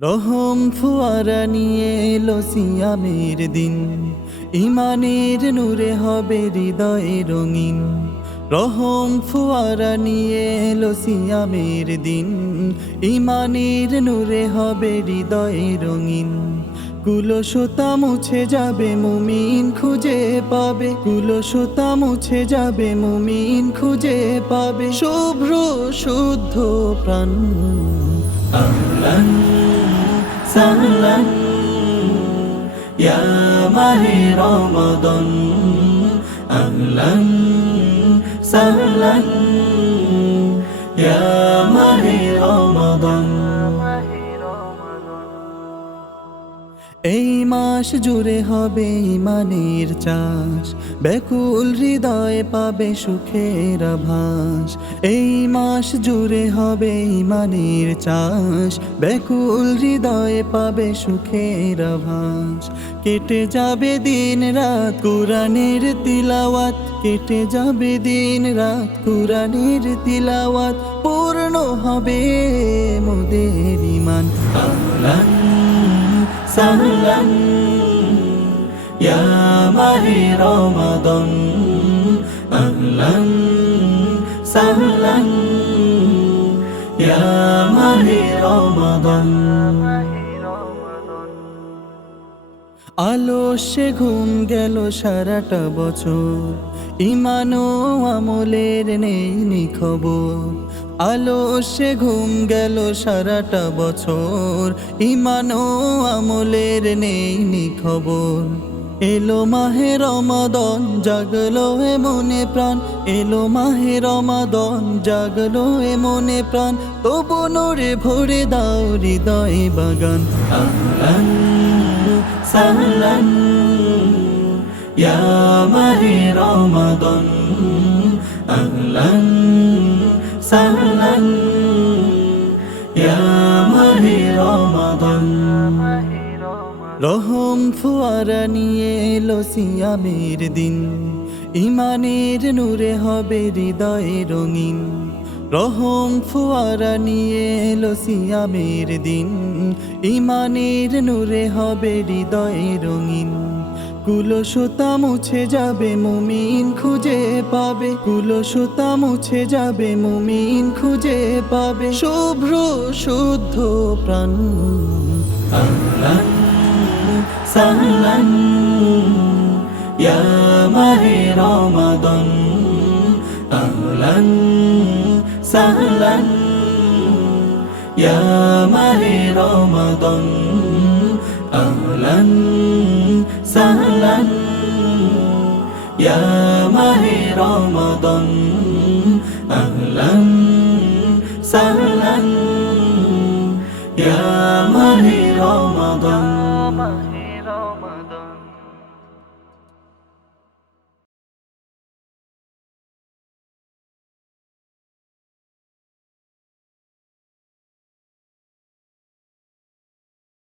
রহম ফুয়ারা নিয়ে এলো সিয়ামের দিন, ইমানের নূরে হবে হৃদয়ে রঙিন। রহম ফুয়ারা নিয়ে এলো সিয়ামের দিন, ইমানের নূরে হবে হৃদয়ে রঙিন। কুলসতা মুছে যাবে মুমিন খুঁজে পাবে, কুলসতা মুছে যাবে মুমিন খুঁজে পাবে শুভ্র শুদ্ধ প্রাণ। আহলান সাহলান ইয়া মাহে রমাদান, আহলান সাহলান ইয়া মাহে রমাদান। এই মাস জুড়ে হবে ইমানের চাষ, ব্যাকুল হৃদয়ে পাবে সুখের আভাস। এই মাস জুড়ে হবে ইমানের চাষ, ব্যাকুল হৃদয়ে পাবে সুখের আভাস। কেটে যাবে দিন রাত কুরআনের তিলাওয়াত, কেটে যাবে দিন রাত কুরআনের তিলাওয়াত। পূর্ণ হবে মোদের ঈমান। আহলান সাহলান ইয়া মাহে রমাদান, আহলান সাহলান ইয়া মাহে রমাদান। আলস্যে ঘুম গেল সারাটা বছর, ঈমান ও আমলের নেই খবর। আলস্যে ঘুম গেল সারাটা বছর, ঈমান ও আমলের নেই খবর। এলো মাহে রমাদান জাগলো এ মনে প্রাণ, এলো মাহে রমাদান জাগলো এ মনে প্রাণ। তবু নূরে ভরে দাও হৃদয়ে বাগান। আহলান সাহলান ইয়া মাহে রমাদান, আহলান সাহলান ইয়া মাহে রমাদান। রহম ফুয়ারা নিয়ে এলো সিয়ামের দিন, ইমানের নূরে হবে হৃদয়ে রঙিন। রহম ফুয়ারা নিয়ে এলো সিয়ামের দিন, ইমানের নূরে হবে হৃদয়ে রঙিন। কুলসতা মুছে যাবে মুমিন খুঁজে পাবে, কুলসতা মুছে যাবে মুমিন খুঁজে পাবে শুভ্র শুদ্ধ প্রাণ। আহলান সাহলান ইয়া মাহে রমাদান, আহলান সাহলান ইয়া মাহে রমাদান, আহলান সাহলান ইয়া মাহে রমাদান, আহলান সাহলান ইয়া মাহে রমাদান।